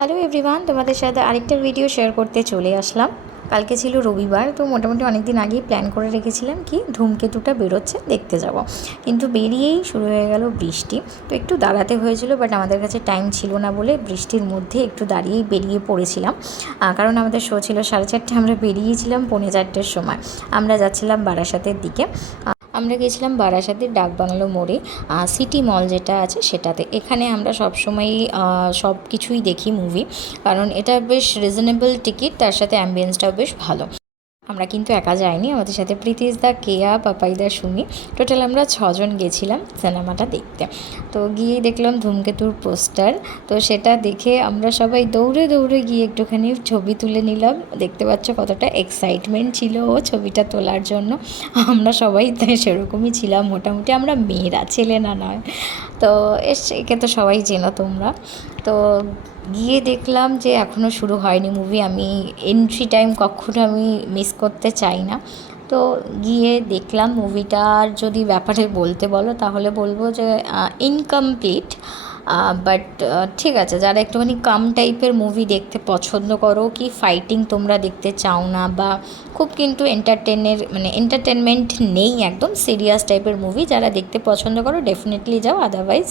Hello everyone, তোমাদের সাথে আরেকটা ভিডিও শেয়ার করতে চলে আসলাম। কালকে ছিল রবিবার, তো মোটামুটি অনেক দিন আগেই প্ল্যান করে রেখেছিলাম কি ধূমকেতুটা বেরোচ্ছে দেখতে যাব, কিন্তু বেরিয়েই শুরু হয়ে গেল বৃষ্টি। তো একটু দাঁড়াতে হয়েছিল, বাট আমাদের কাছে টাইম ছিল না বলে বৃষ্টির মধ্যে একটু দাঁড়িয়েই বেরিয়ে পড়েছিলাম। কারণ আমাদের শো ছিল 4:30, আমরা বেরিয়েছিলাম 4:45-এর সময়। আমরা যাচ্ছিলাম বারাসাতের দিকে। আমরা গেছিলাম বারাসাতের ডাকবাংলো মোড়ে, সিটি মল যেটা আছে সেটাতে। এখানে আমরা সবসময়ই সব কিছুই দেখি মুভি, কারণ এটা বেশ রিজনেবল টিকিট, তার সাথে অ্যাম্বিয়েন্সটাও বেশ ভালো। আমরা কিন্তু একা যাইনি, আমাদের সাথে প্রীতিশদা, কেয়া, পাপাইদা, সুমি, টোটাল আমরা 6জন গেছিলাম সিনেমাটা দেখতে। তো গিয়ে দেখলাম ধূমকেতুর পোস্টার, তো সেটা দেখে আমরা সবাই দৌড়ে দৌড়ে গিয়ে একটুখানি ছবি তুলে নিলাম। দেখতে পাচ্ছ কতটা এক্সাইটমেন্ট ছিল ও ছবিটা তোলার জন্য। আমরা সবাই তাই সেরকমই ছিলাম মোটামুটি, আমরা মেয়েরা, ছেলে না নয়। তো একে তো সবাই চেনো তোমরা। তো গিয়ে দেখলাম যে এখনও শুরু হয়নি মুভি। আমি এন্ট্রি টাইম কখনো আমি মিস করতে চাই না। তো গিয়ে দেখলাম মুভিটার যদি ব্যাপারে বলতে বলো তাহলে বলবো যে ইনকমপ্লিট, বাট ঠিক আছে, যারা একটুখানি কাম টাইপের মুভি দেখতে পছন্দ করো, কি ফাইটিং তোমরা দেখতে চাও না, বা খুব কিন্তু এন্টারটেনমেন্ট নেই, একদম সিরিয়াস টাইপের মুভি যারা দেখতে পছন্দ করো ডেফিনেটলি যাও, আদারওয়াইজ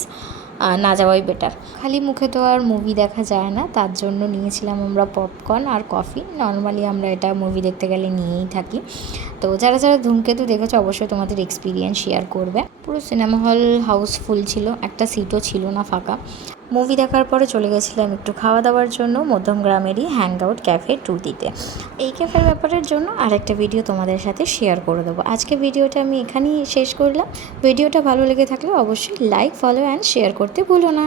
না যাওয়াই বেটার। খালি মুখে তো আর মুভি দেখা যায় না, তার জন্য নিয়েছিলাম আমরা পপকর্ন আর কফি। নর্মালি আমরা এটা মুভি দেখতে গেলে নিয়েই থাকি। তো যারা যারা ধূমকেতু দেখেছো অবশ্যই তোমাদের এক্সপিরিয়েন্স শেয়ার করবে। পুরো সিনেমা হল হাউসফুল ছিল, একটা সিটও ছিল না ফাঁকা। মুভি দেখার পরে চলে গেছিলাম একটু খাওয়া দাওয়ার জন্য মধ্যমগ্রামেরই হ্যাঙ্গ আউট ক্যাফে টুতিতে। এই ক্যাফের ব্যাপারের জন্য আরেকটা ভিডিও তোমাদের সাথে শেয়ার করে দেবো। আজকে ভিডিওটা আমি এখানেই শেষ করলাম। ভিডিওটা ভালো লেগে থাকলে অবশ্যই লাইক, ফলো অ্যান্ড শেয়ার করতে ভুলো না।